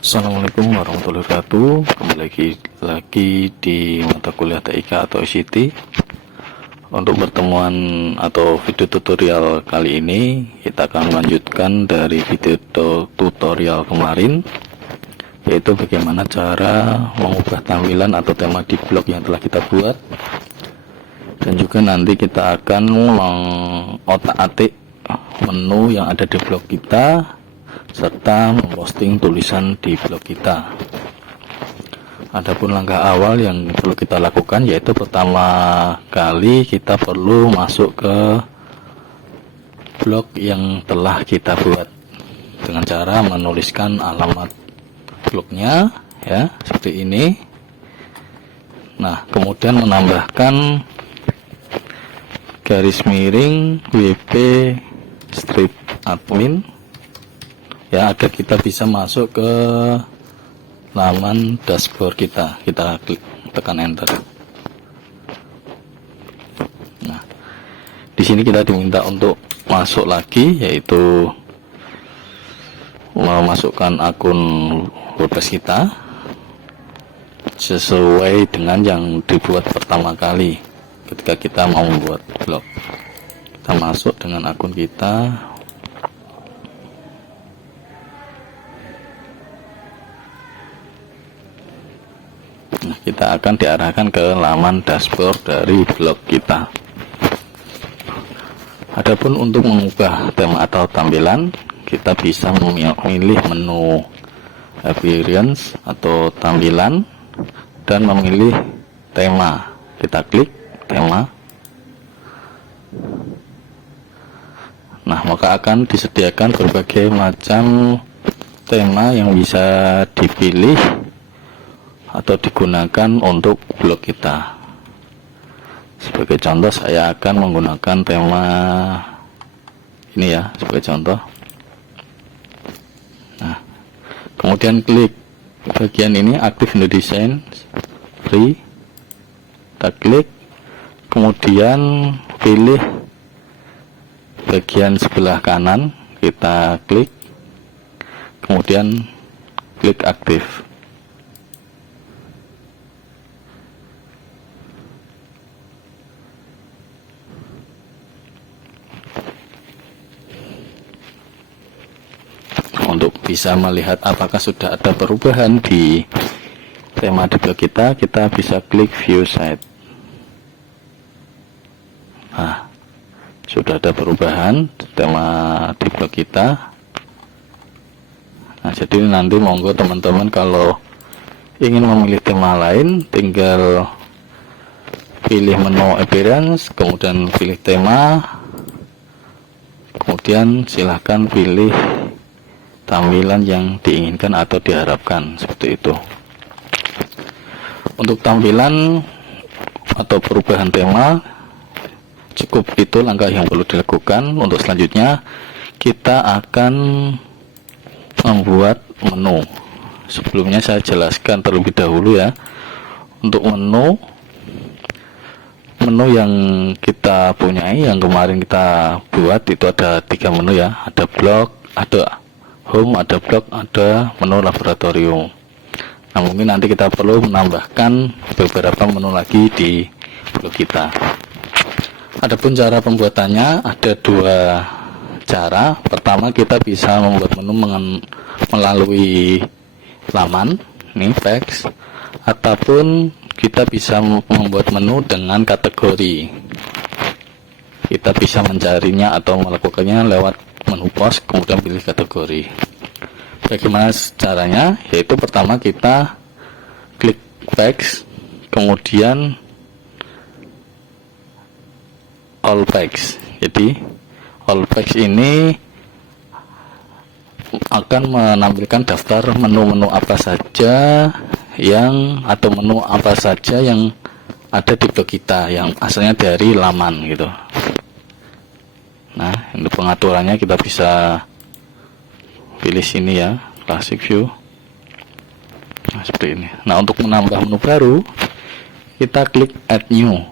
Assalamualaikum warahmatullahi wabarakatuh. Kembali lagi di mata kuliah TIK atau ICT. Untuk pertemuan atau video tutorial kali ini, kita akan melanjutkan dari video tutorial kemarin, yaitu bagaimana cara mengubah tampilan atau tema di blog yang telah kita buat. Dan juga nanti kita akan mengotak-atik menu yang ada di blog kita serta memposting tulisan di blog kita. Adapun langkah awal yang perlu kita lakukan yaitu pertama kali kita perlu masuk ke blog yang telah kita buat dengan cara menuliskan alamat blognya ya, seperti ini. Nah, kemudian menambahkan garis miring WP strip admin ya, agar kita bisa masuk ke laman dashboard kita. Kita klik, tekan enter. Nah, di sini kita diminta untuk masuk lagi, yaitu memasukkan akun WordPress kita sesuai dengan yang dibuat pertama kali ketika kita mau membuat blog. Kita masuk dengan akun kita. Nah, kita akan diarahkan ke laman dashboard dari blog kita. Adapun untuk mengubah tema atau tampilan, kita bisa memilih menu appearance atau tampilan dan memilih tema. Kita klik tema. Nah, maka akan disediakan berbagai macam tema yang bisa dipilih atau digunakan untuk blog kita. Sebagai contoh, saya akan menggunakan tema ini ya, sebagai contoh. Nah, kemudian klik bagian ini, aktif in the design free. Kita klik, kemudian pilih bagian sebelah kanan, kita klik, kemudian klik aktif. Untuk bisa melihat apakah sudah ada perubahan di tema di blog kita, kita bisa klik view site. Nah, sudah ada perubahan tema di blog kita. Nah, jadi nanti monggo teman-teman kalau ingin memilih tema lain, tinggal pilih menu appearance, kemudian pilih tema, kemudian silahkan pilih tampilan yang diinginkan atau diharapkan, seperti itu. Untuk tampilan atau perubahan tema cukup itu langkah yang perlu dilakukan. Untuk selanjutnya kita akan membuat menu. Sebelumnya saya jelaskan terlebih dahulu ya. Untuk menu yang kita punyai, yang kemarin kita buat itu ada 3 menu ya. Ada blog, ada home, ada blog, ada menu laboratorium. Nah, mungkin nanti kita perlu menambahkan beberapa menu lagi di blog kita. Adapun cara pembuatannya ada 2 cara. Pertama, kita bisa membuat menu melalui laman ini text, ataupun kita bisa membuat menu dengan kategori. Kita bisa mencarinya atau melakukannya lewat menu post, kemudian pilih kategori. Bagaimana caranya? Yaitu pertama kita klik text, kemudian all text. Jadi all text ini akan menampilkan daftar menu-menu apa saja atau menu apa saja yang ada di blog kita yang asalnya dari laman gitu. Nah, untuk pengaturannya kita bisa pilih sini ya, classic view. Nah, seperti ini. Nah, untuk menambah menu baru, kita klik add new.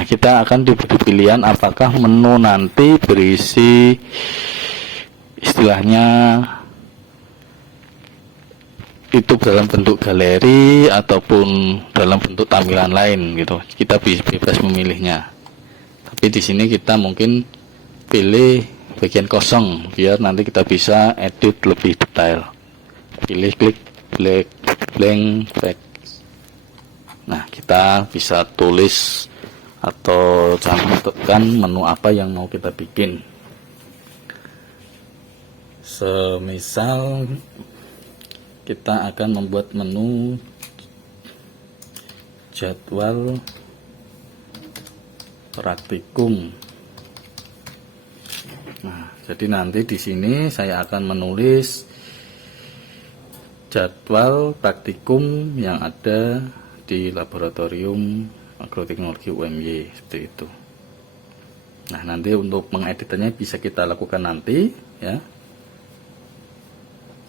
Nah, kita akan diberi pilihan apakah menu nanti berisi istilahnya itu dalam bentuk galeri ataupun dalam bentuk tampilan lain gitu. Kita bebas memilihnya. Tapi di sini kita mungkin pilih bagian kosong biar nanti kita bisa edit lebih detail. Pilih klik blank text. Nah, kita bisa tulis atau cantumkan menu apa yang mau kita bikin. Semisal kita akan membuat menu jadwal praktikum. Nah, jadi nanti di sini saya akan menulis jadwal praktikum yang ada di laboratorium agroteknologi UMY seperti itu. Nah, nanti untuk mengeditnya bisa kita lakukan nanti ya.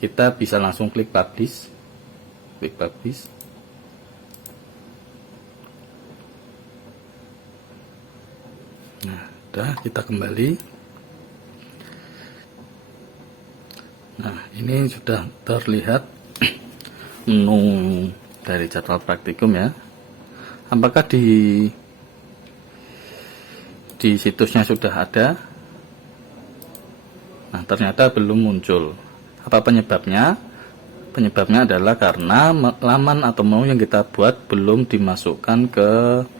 Kita bisa langsung klik publish. Nah, udah, kita kembali. Nah, ini sudah terlihat menu dari jadwal praktikum ya. Apakah di situsnya sudah ada? Nah, ternyata belum muncul. Apa penyebabnya? Penyebabnya adalah karena laman atau menu yang kita buat belum dimasukkan ke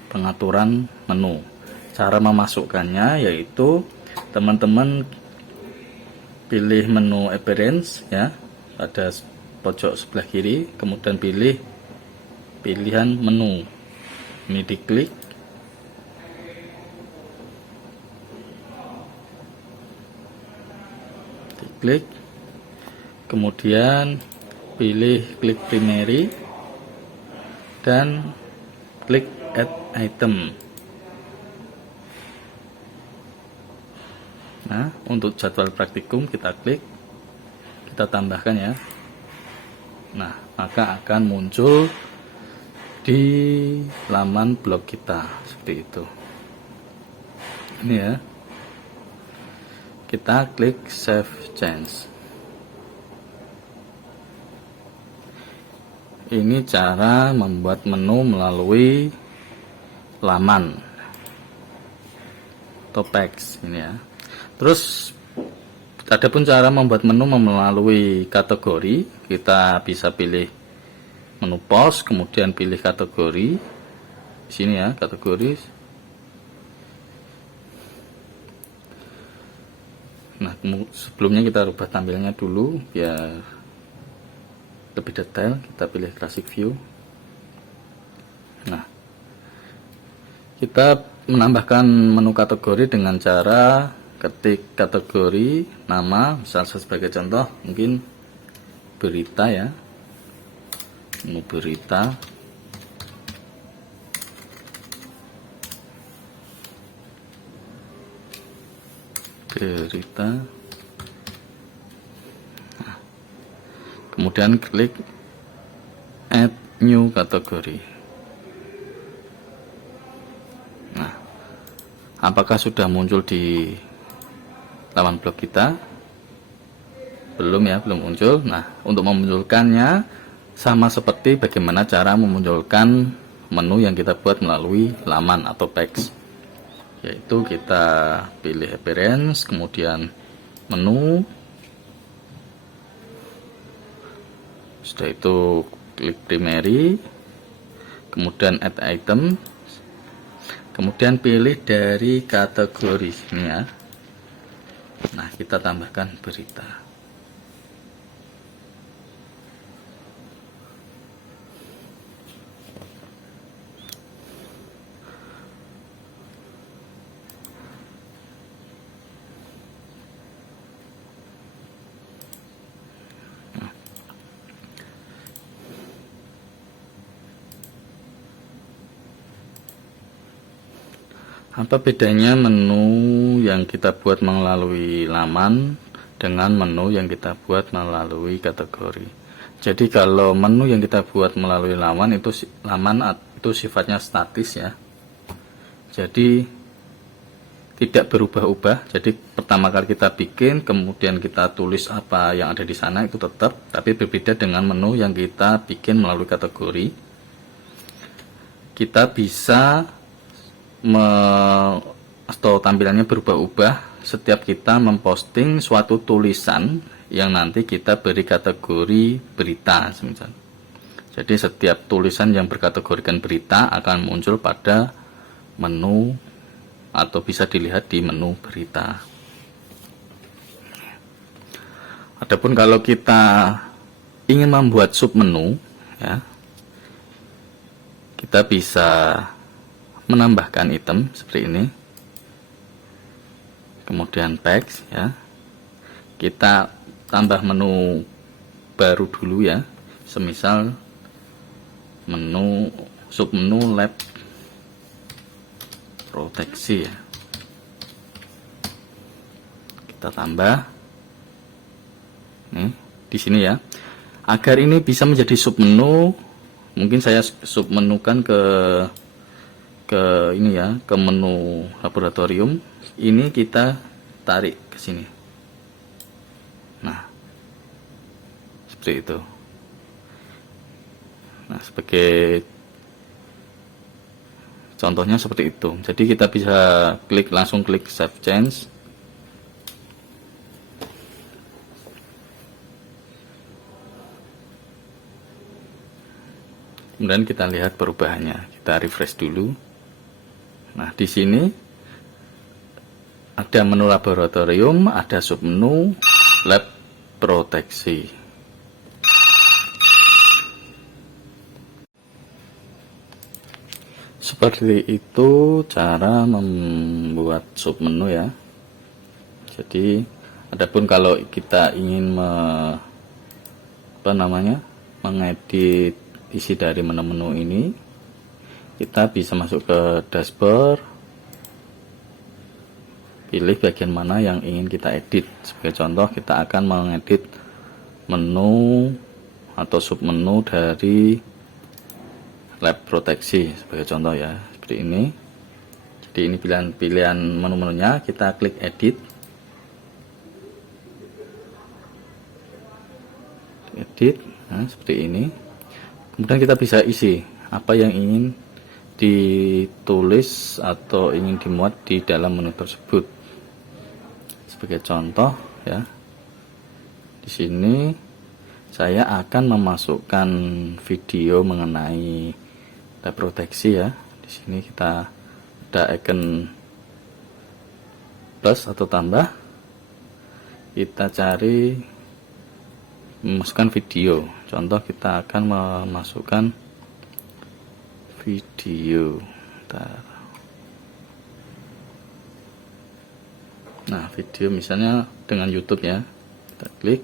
pengaturan menu. Cara memasukkannya yaitu teman-teman pilih menu appearance ya, pada pojok sebelah kiri, kemudian pilih pilihan menu. Ini diklik. Kemudian pilih klik primary dan klik add item. Nah, untuk jadwal praktikum kita klik, kita tambahkan ya. Nah, maka akan muncul di laman blog kita seperti itu. Ini ya. Kita klik save change. Ini cara membuat menu melalui laman atau text ini ya. Terus ada pun cara membuat menu melalui kategori. Kita bisa pilih menu post, kemudian pilih kategori. Di sini ya, kategori. Nah, sebelumnya kita rubah tampilannya dulu biar lebih detail. Kita pilih classic view. Nah, kita menambahkan menu kategori dengan cara ketik kategori nama, misal sebagai contoh mungkin berita ya, menu berita. Nah, kemudian klik add new kategori. Nah, apakah sudah muncul di laman blog kita? Belum ya, belum muncul. Nah, untuk memunculkannya sama seperti bagaimana cara memunculkan menu yang kita buat melalui laman atau text, yaitu kita pilih appearance, kemudian menu, setelah itu klik primary, kemudian add item, kemudian pilih dari kategori ini ya. Nah, kita tambahkan berita. Apa bedanya menu yang kita buat melalui laman dengan menu yang kita buat melalui kategori? Jadi kalau menu yang kita buat melalui laman itu sifatnya statis ya. Jadi tidak berubah-ubah. Jadi pertama kali kita bikin, kemudian kita tulis apa yang ada di sana itu tetap, tapi berbeda dengan menu yang kita bikin melalui kategori. Kita bisa atau tampilannya berubah-ubah setiap kita memposting suatu tulisan yang nanti kita beri kategori berita semisal. Jadi setiap tulisan yang berkategorikan berita akan muncul pada menu atau bisa dilihat di menu berita. Adapun kalau kita ingin membuat submenu, ya, kita bisa menambahkan item seperti ini, kemudian text, ya, kita tambah menu baru dulu, ya, semisal menu submenu lab proteksi, ya, kita tambah nih di sini, ya. Agar ini bisa menjadi submenu, mungkin saya submenukan ke ini, ya, ke menu laboratorium. Ini kita tarik ke sini. Nah, seperti itu. Nah, sebagai contohnya seperti itu. Jadi kita bisa langsung klik save change. Kemudian kita lihat perubahannya. Kita refresh dulu. Nah, di sini ada menu laboratorium, ada submenu lab proteksi. Seperti itu cara membuat submenu, ya. Jadi, adapun kalau kita ingin mengedit isi dari menu-menu ini, kita bisa masuk ke dashboard, pilih bagian mana yang ingin kita edit. Sebagai contoh, kita akan mengedit menu atau submenu dari lab proteksi sebagai contoh, ya, seperti ini. Jadi ini pilihan menu-menunya, kita klik edit, nah seperti ini. Kemudian kita bisa isi apa yang ingin ditulis atau ingin dimuat di dalam menu tersebut. Sebagai contoh, ya, di sini saya akan memasukkan video mengenai lab proteksi, ya. Di sini kita ada icon plus atau tambah. Kita cari memasukkan video. Contoh, kita akan memasukkan video. Nah, video misalnya dengan YouTube, ya. Kita klik,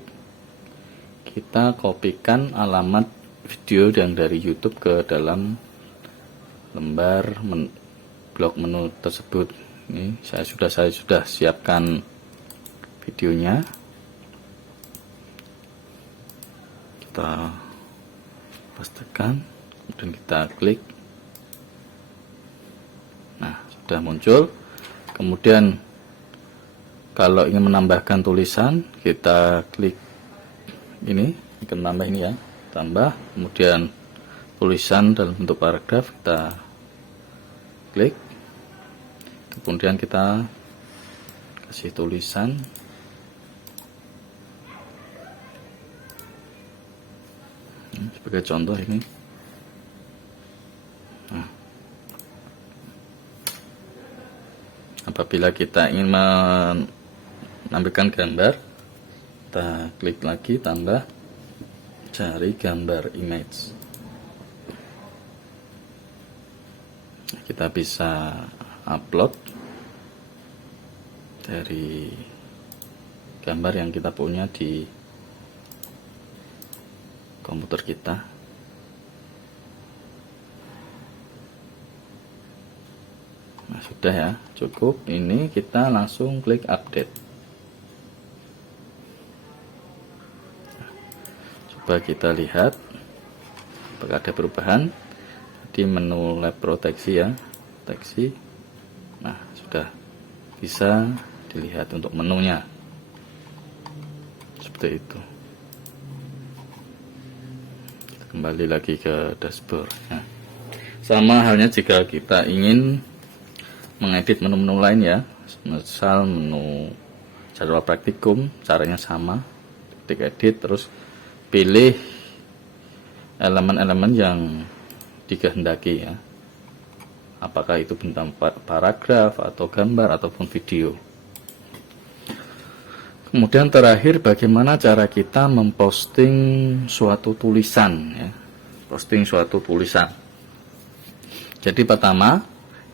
kita kopikan alamat video yang dari YouTube ke dalam lembar blok menu tersebut. Ini saya sudah siapkan videonya. Kita pastikan, kemudian kita klik. Nah, sudah muncul. Kemudian kalau ingin menambahkan tulisan, kita klik ini, kita tambah ini, ya, tambah, kemudian tulisan dalam bentuk paragraf, kita klik, kemudian kita kasih tulisan. Sebagai contoh ini. Nah, apabila kita ingin menampilkan gambar, kita klik lagi, tambah, cari gambar image. Kita bisa upload dari gambar yang kita punya di komputer kita. Nah, sudah, ya, cukup. Ini kita langsung klik update. Coba kita lihat apakah ada perubahan di menu lab proteksi, ya, proteksi. Nah, sudah bisa dilihat untuk menunya seperti itu. Kita kembali lagi ke dashboard. Nah, sama halnya jika kita ingin mengedit menu-menu lain ya, misal menu jadwal praktikum, caranya sama, ketik edit, terus pilih elemen-elemen yang dikehendaki ya, apakah itu bentang paragraf atau gambar ataupun video. Kemudian terakhir, bagaimana cara kita memposting suatu tulisan ya, posting suatu tulisan. Jadi pertama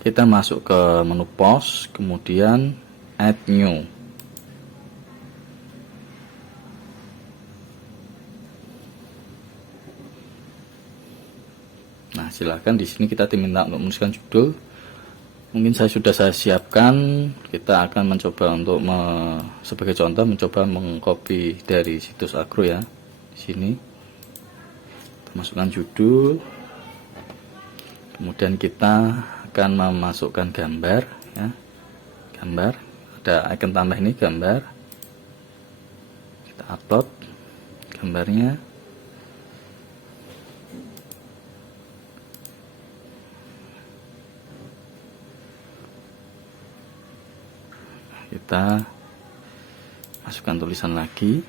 kita masuk ke menu post, kemudian add new. Nah, silahkan di sini kita diminta untuk menuliskan judul. Mungkin sudah saya siapkan. Kita akan mencoba untuk sebagai contoh mencoba mengcopy dari situs Agro ya. Di sini masukkan judul. Kemudian kita akan memasukkan gambar ya. Gambar, ada icon tambah ini gambar. Kita upload gambarnya. Kita masukkan tulisan lagi.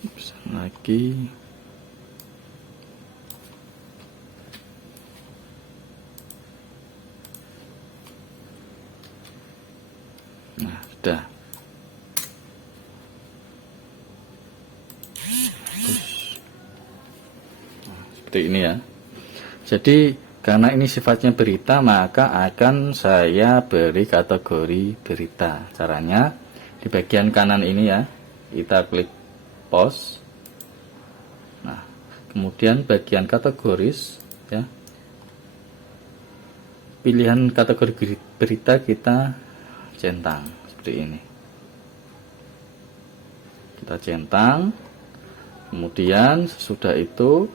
Tulisan lagi. Nah, sudah. Seperti ini ya. Jadi karena ini sifatnya berita, maka akan saya beri kategori berita. Caranya di bagian kanan ini ya, kita klik post. Nah, kemudian bagian kategoris ya, pilihan kategori berita kita centang seperti ini. Kita centang, kemudian sesudah itu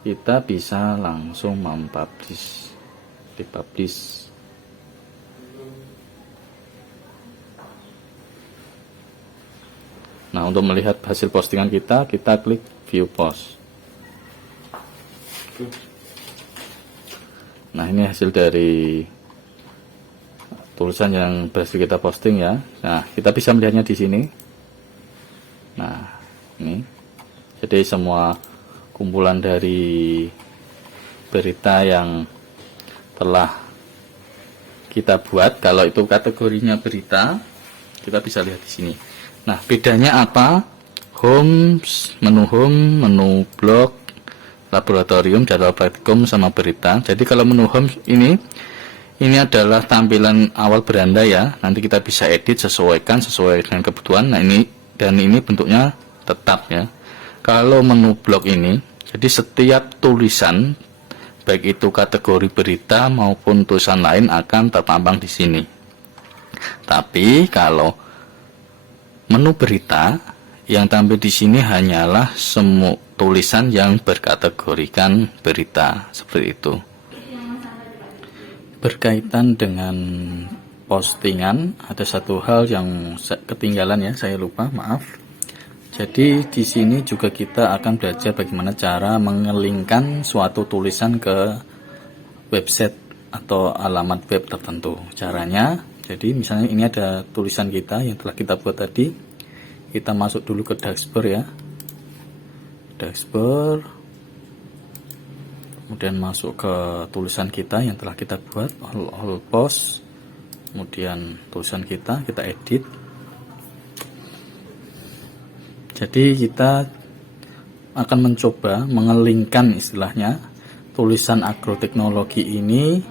kita bisa langsung mempublish, dipublish. Nah, untuk melihat hasil postingan kita klik view post. Nah, ini hasil dari tulisan yang berhasil kita posting ya. Nah, kita bisa melihatnya di sini. Nah, ini jadi semua kumpulan dari berita yang telah kita buat. Kalau itu kategorinya berita, kita bisa lihat di sini. Nah, bedanya apa? Home, menu blog, laboratorium, jadwal praktikum sama berita. Jadi kalau menu home ini adalah tampilan awal beranda ya. Nanti kita bisa edit sesuai dengan kebutuhan. Nah, ini bentuknya tetap ya. Kalau menu blog ini, jadi setiap tulisan baik itu kategori berita maupun tulisan lain akan terpampang di sini. Tapi kalau menu berita, yang tampil di sini hanyalah semua tulisan yang berkategorikan berita, seperti itu. Berkaitan dengan postingan, ada satu hal yang ketinggalan ya, saya lupa, maaf. Jadi di sini juga kita akan belajar bagaimana cara mengelingkan suatu tulisan ke website atau alamat web tertentu. Caranya, jadi misalnya ini ada tulisan kita yang telah kita buat tadi. Kita masuk dulu ke dashboard ya. Dashboard. Kemudian masuk ke tulisan kita yang telah kita buat, all post. Kemudian tulisan kita edit. Jadi kita akan mencoba mengelingkan istilahnya tulisan agroteknologi ini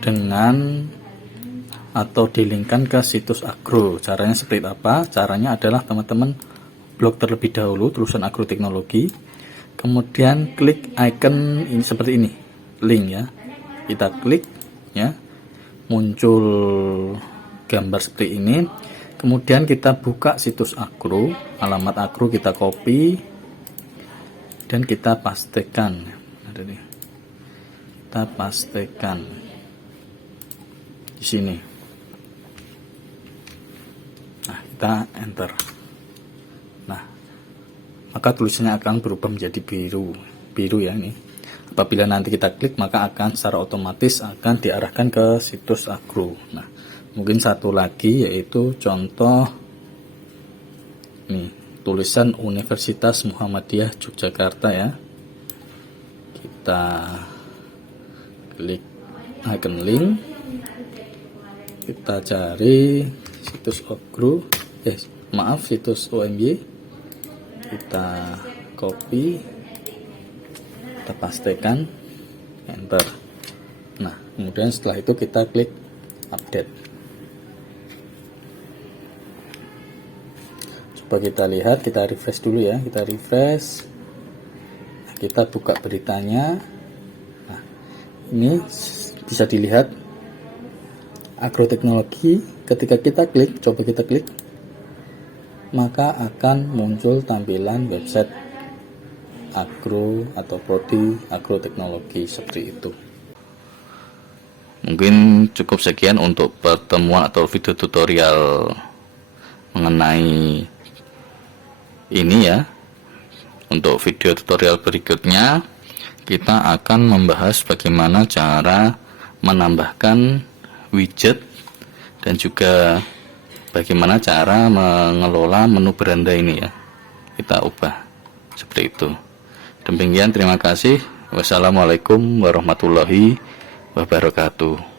dengan atau dilingkan ke situs agro. Caranya seperti apa? Caranya adalah teman-teman blok terlebih dahulu tulisan agroteknologi, kemudian klik icon ini seperti ini, link ya. Kita klik ya, muncul gambar seperti ini. Kemudian kita buka situs Agro, alamat Agro kita copy dan kita pastekan. Ada nih. Kita pastekan di sini. Nah, kita enter. Nah, maka tulisannya akan berubah menjadi biru ya ini. Apabila nanti kita klik, maka akan secara otomatis akan diarahkan ke situs Agro. Nah, mungkin satu lagi yaitu contoh nih, tulisan Universitas Muhammadiyah Yogyakarta ya. Kita klik icon link, kita cari situs Agro, situs OMY, kita copy, kita pastekan, enter. Nah, kemudian setelah itu kita klik update. Coba kita lihat, kita refresh dulu ya, kita refresh. Nah, kita buka beritanya. Nah, ini bisa dilihat agroteknologi. Ketika kita klik, coba kita klik, maka akan muncul tampilan website agro atau prodi agroteknologi seperti itu. Mungkin cukup sekian untuk pertemuan atau video tutorial mengenai ini ya. Untuk video tutorial berikutnya kita akan membahas bagaimana cara menambahkan widget dan juga bagaimana cara mengelola menu beranda ini ya. Kita ubah seperti itu. Demikian, terima kasih. Wassalamualaikum warahmatullahi wabarakatuh.